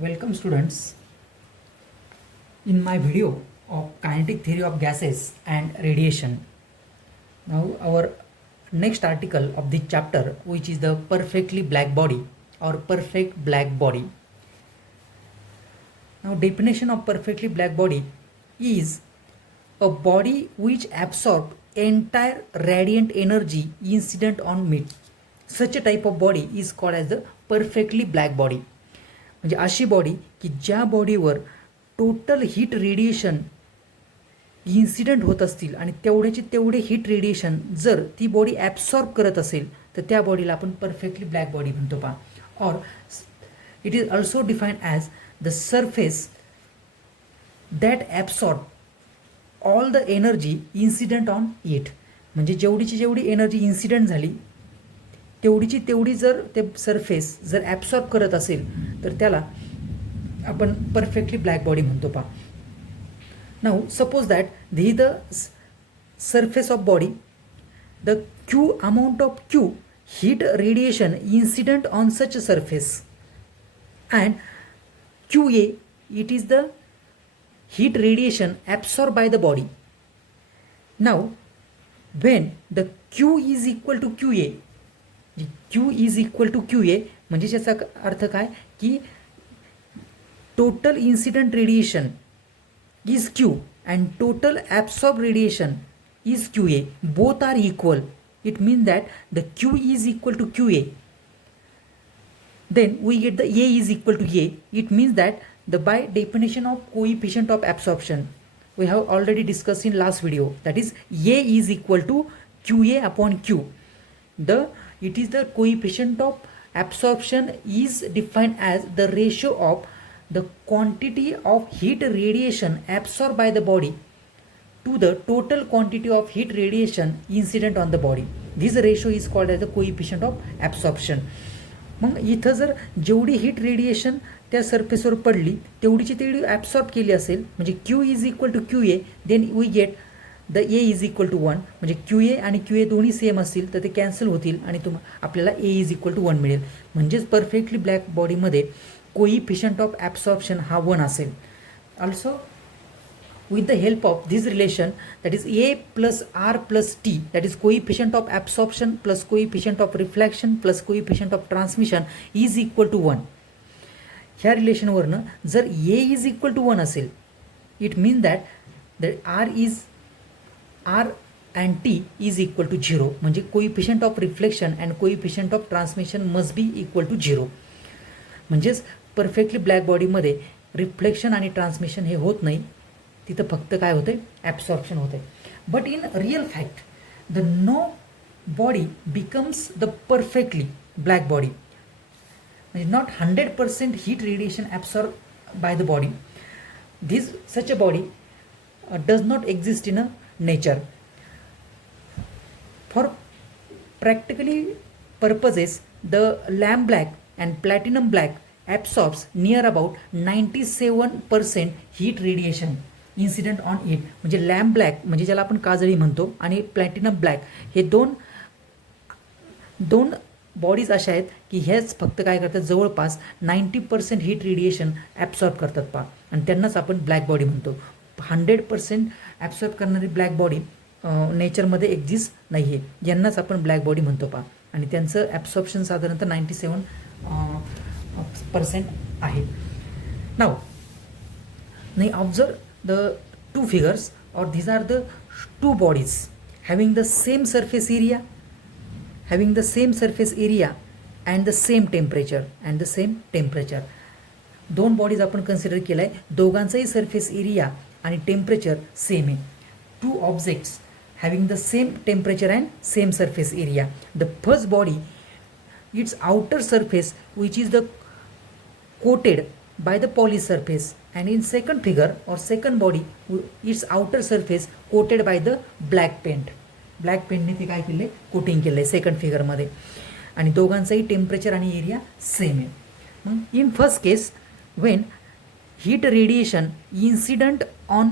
Welcome students in my video of kinetic theory of gases and radiation. Now our next article of this chapter, which is the perfectly black body or perfect black body. Now definition of perfectly black body is a body which absorbs entire radiant energy incident on it. Such a type of body is called as the perfectly black body. म्हणजे अशी body की ज्या बॉडीवर total heat radiation incident होत असतील आणि तेवढ्याचे तेवढे heat radiation जर ती बॉडी ॲब्सॉर्ब करत असेल तर त्या बॉडीला आपण परफेक्टली ब्लॅक बॉडी म्हणतो पहा. और it is also defined as the surface that absorb all the energy incident on it. म्हणजे जेवढीची जेवढी एनर्जी इन्सिडेंट झाली तेवढीची तेवढी जर ते सरफेस जर ॲब्सॉर्ब करत असेल तर त्याला आपण परफेक्टली ब्लॅक बॉडी म्हणतो पहा. नाउ सपोज दॅट धी the surface of body the Q amount of Q heat radiation incident on such surface and Q A it is the heat radiation absorbed by the body. Now when the Q is equal to QA, Q is equal to QA म्हणजे याचा अर्थ काय की total incident radiation is Q and total absorbed radiation is QA. Both are equal. It means that the Q is equal to QA. Then we get the A is equal to A. It means that the by definition of coefficient of absorption we have already discussed in last video, that is A is equal to QA upon Q. It is the coefficient of absorption is defined as the ratio of the quantity of heat radiation absorbed by the body to the total quantity of heat radiation incident on the body. This ratio is called as the coefficient of absorption. मग इथं जर जेवढी heat radiation त्या सरफेसवर पडली तेवढीची तेवढी absorb केली असेल म्हणजे Q is equal to Q A, then we get the A is equal to 1. म्हणजे क्यू ए आणि क्यू ए दोन्ही सेम असतील तर ते कॅन्सल होतील आणि आपल्याला ए इज इक्वल टू 1 मिळेल. म्हणजेच परफेक्टली ब्लॅक बॉडीमध्ये कोइफिशियंट ऑफ ॲब्सॉर्प्शन हा 1 असेल. Also with the help of this relation, that is A plus R plus T, that is coefficient of absorption plus coefficient of reflection plus coefficient of transmission is equal to 1. ह्या रिलेशनवरनं जर A is equal to 1 असेल it means that R and T is equal to 0. म्हणजे coefficient of reflection and coefficient of transmission must be equal to 0. म्हणजेच perfectly black बॉडीमध्ये reflection आणि transmission हे होत नाही, तिथं फक्त काय होतं ॲब्सॉर्प्शन होतं. But in real fact the no body becomes the perfectly black body. म्हणजे not 100% heat radiation absorb by the body. This such a body does not exist in a nature. For practically purposes the lamp black and platinum black absorbs near about 97% heat radiation incident on it. म्हणजे lamp black म्हणजे ज्याला आपण काजळी म्हणतो आणि platinum black हे दोन bodies अशा आहेत की हेच फक्त काय करतात जवळपास 90% हीट रेडिएशन ॲब्सॉर्ब करतात पहा, आणि त्यांनाच आपण ब्लॅक बॉडी म्हणतो. 100% ॲब्सॉर्ब करणारी ब्लॅक बॉडी नेचरमध्ये एक्झिस्ट नाही आहे, यांनाच आपण ब्लॅक बॉडी म्हणतो पहा, आणि त्यांचं ॲब्सॉर्प्शन साधारणतः 97% आहे. नाव observe the two figures, or these are the two bodies having the same surface area and the same temperature. दोन बॉडीज आपण कन्सिडर केलं आहे, दोघांचाही सरफेस एरिया आणि टेम्परेचर सेम आहे. Two objects having the same temperature and same surface area. The first body it's outer surface which is the coated by the poly surface, and in second figure or second body its outer surface coated by the black paint. Black पेंटने ते काय केलं आहे coating केलं आहे second फिगरमध्ये, आणि दोघांचाही temperature आणि एरिया सेम आहे. मग in first case Wien heat radiation incident on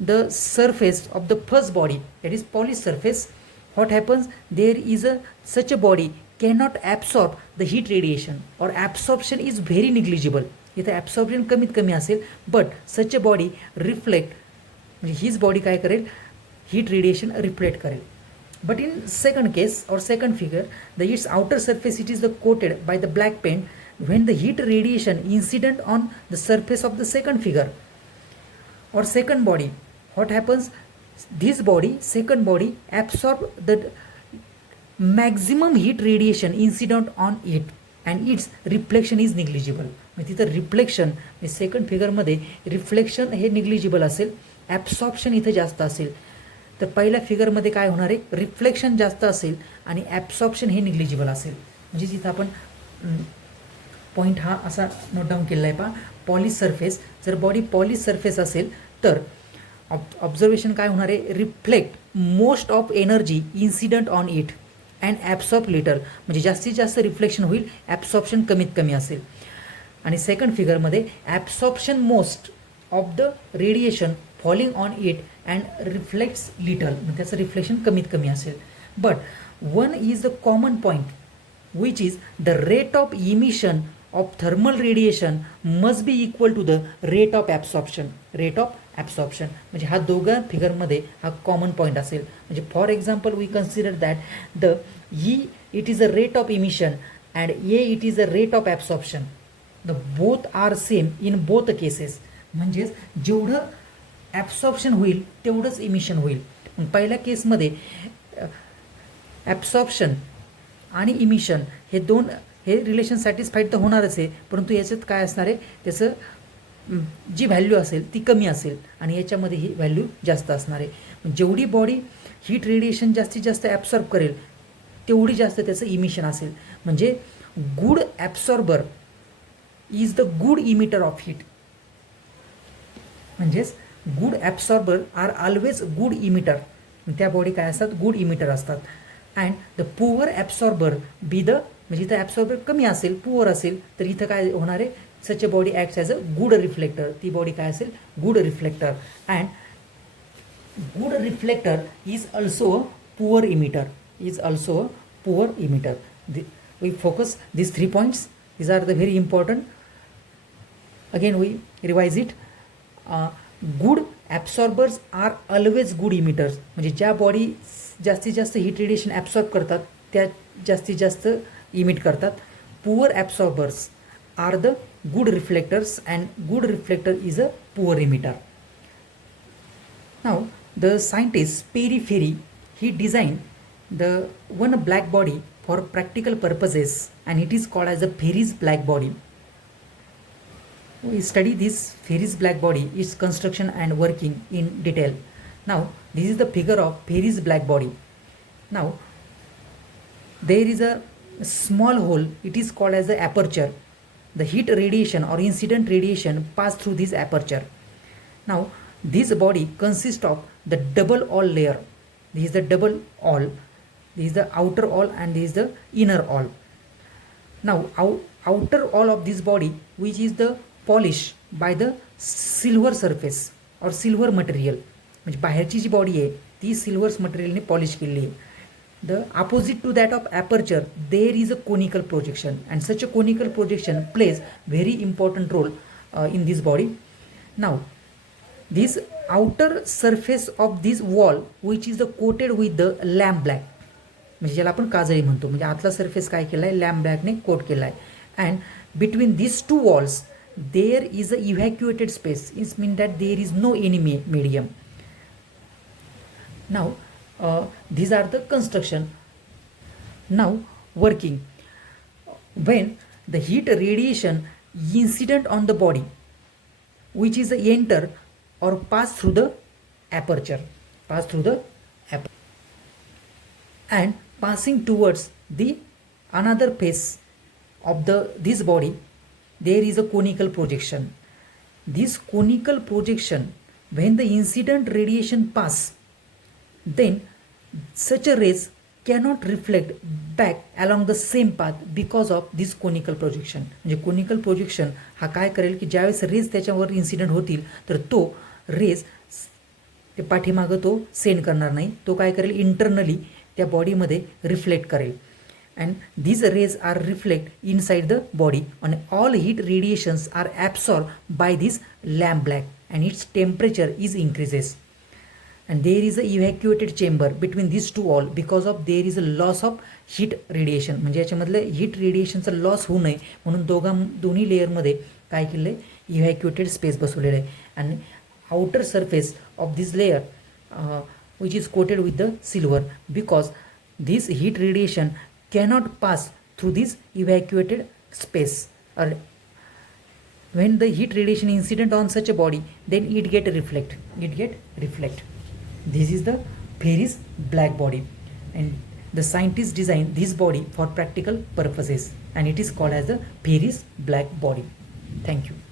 the surface of the first body, that is poly surface, what happens, there is such a body cannot absorb the heat radiation, or absorption is very negligible. इथं absorption कमीत कमी असेल, but such a body reflect म्हणजे हीच body काय करेल, heat radiation reflect करेल. But in second case or second figure, its outer surface it is coated by the black paint. When the heat radiation incident on the surface of the second figure or second body, what happens? This body, second body, absorb the maximum heat radiation incident on it and its reflection is negligible. म्हणजे तिथं reflection second फिगरमध्ये reflection हे negligible असेल, absorption इथं जास्त असेल. तर पहिल्या फिगरमध्ये काय होणार आहे, रिफ्लेक्शन जास्त असेल आणि ॲब्सॉर्प्शन हे निग्लिजिबल असेल. म्हणजे जिथं आपण पॉईंट हा असा नोट डाऊन केलेला आहे पहा, पॉलिश सरफेस. जर बॉडी पॉलिश सरफेस असेल तर ऑब्झर्वेशन काय होणार आहे, reflect most of energy incident on it and absorb little. म्हणजे जास्तीत जास्त रिफ्लेक्शन होईल, ॲब्सॉर्प्शन कमीत कमी असेल. आणि सेकंड फिगरमध्ये absorption most of the radiation falling on it and reflects little. म्हणजे त्याचं रिफ्लेक्शन कमीत कमी असेल. But one is the common point which is the rate of emission of thermal radiation must be equal to the rate of absorption. Rate of absorption म्हणजे हा दोघं फिगरमध्ये हा कॉमन पॉईंट असेल. म्हणजे for example we consider that the it is a rate of emission and it is a rate of absorption. The both are same in both cases. म्हणजेच जेवढं absorption होईल तेवढंच इमिशन होईल. पहिल्या केसमध्ये ॲब्सॉर्प्शन आणि इमिशन हे रिलेशन सॅटिस्फाईड तर होणारच आहे, परंतु याच्यात काय असणार आहे, त्याचं जी व्हॅल्यू असेल ती कमी असेल आणि याच्यामध्ये ही व्हॅल्यू जास्त असणार आहे. जेवढी बॉडी हीट रेडिएशन जास्तीत जास्त ॲब्सॉर्ब करेल तेवढी जास्त त्याचं इमिशन असेल. म्हणजे good absorber is the good emitter of heat. म्हणजेच good absorber are always good emitter. त्या बॉडी काय असतात, गुड इमिटर असतात. And the poor absorber be the, म्हणजे इथं ॲब्सॉर्बर कमी असेल, पुअर असेल तर इथं काय होणार आहे, such a body acts as a good reflector. ती बॉडी काय असेल, good reflector. And good reflector is also a poor emitter. Is also a poor emitter. We focus these 3 points. These are the very important. Again we revise it. Good absorbers are always good emitters. म्हणजे ज्या body जास्तीत जास्त heat radiation absorb करतात त्या जास्तीत जास्त emit करतात. Poor absorbers are the good reflectors and good reflector is a poor emitter. Now the scientist Perry Fery he design the one black body for practical purposes and it is called as a Fery's black body. We study this Ferris black body, its construction and working in detail. Now this is the figure of Ferris black body. Now there is a small hole, it is called as the aperture. The heat radiation or incident radiation pass through this aperture. Now this body consists of the double all layer. This is the double all, this is the outer all and this is the inner all. Now outer all of this body which is the polish by the silver surface और silver material. म्हणजे बाहेरची जी body आहे ती silver मटेरियलने polish केलेली आहे. The opposite to that of aperture there is a conical projection and such a conical projection plays very important role in this body. Now this outer surface of this wall which is the coated with the lamp black. म्हणजे ज्याला आपण काजळी म्हणतो. म्हणजे आतला surface काय केला आहे, लॅम्प ब्लॅकने कोट केला आहे. And between this two walls there is a evacuated space. It means that there is no any medium. Now these are the construction. Now working. When the heat radiation incident on the body which is enter or pass through the aperture, and passing towards the another face of this body, there is a conical projection. This conical projection, when the incident radiation pass, then such a rays cannot reflect back along the same path because of this conical projection. म्हणजे conical projection हा काय करेल की ज्यावेळेस raise त्याच्यावर incident होतील तर तो रेज ते पाठीमागं तो सेंड करणार नाही. तो काय करेल, इंटरनली त्या बॉडीमध्ये रिफ्लेक्ट करेल. and these rays are reflect inside the body and all heat radiations are absorbed by this lamp black and its temperature is increases, and there is a evacuated chamber between these two wall because of there is a loss of heat radiation. म्हणजे याच्यामधले heat रेडिएशनचा loss होऊ नये म्हणून दोन्ही लेअरमध्ये काय केलं आहे, इव्हॅक्युएटेड space बसवलेलं आहे. आणि outer surface of this layer which is coated with the silver because this heat radiation cannot pass through this evacuated space, or when the heat radiation incident on such a body then it get reflect. This is the Ferris black body, and the scientists designed this body for practical purposes and it is called as the Ferris black body. Thank you.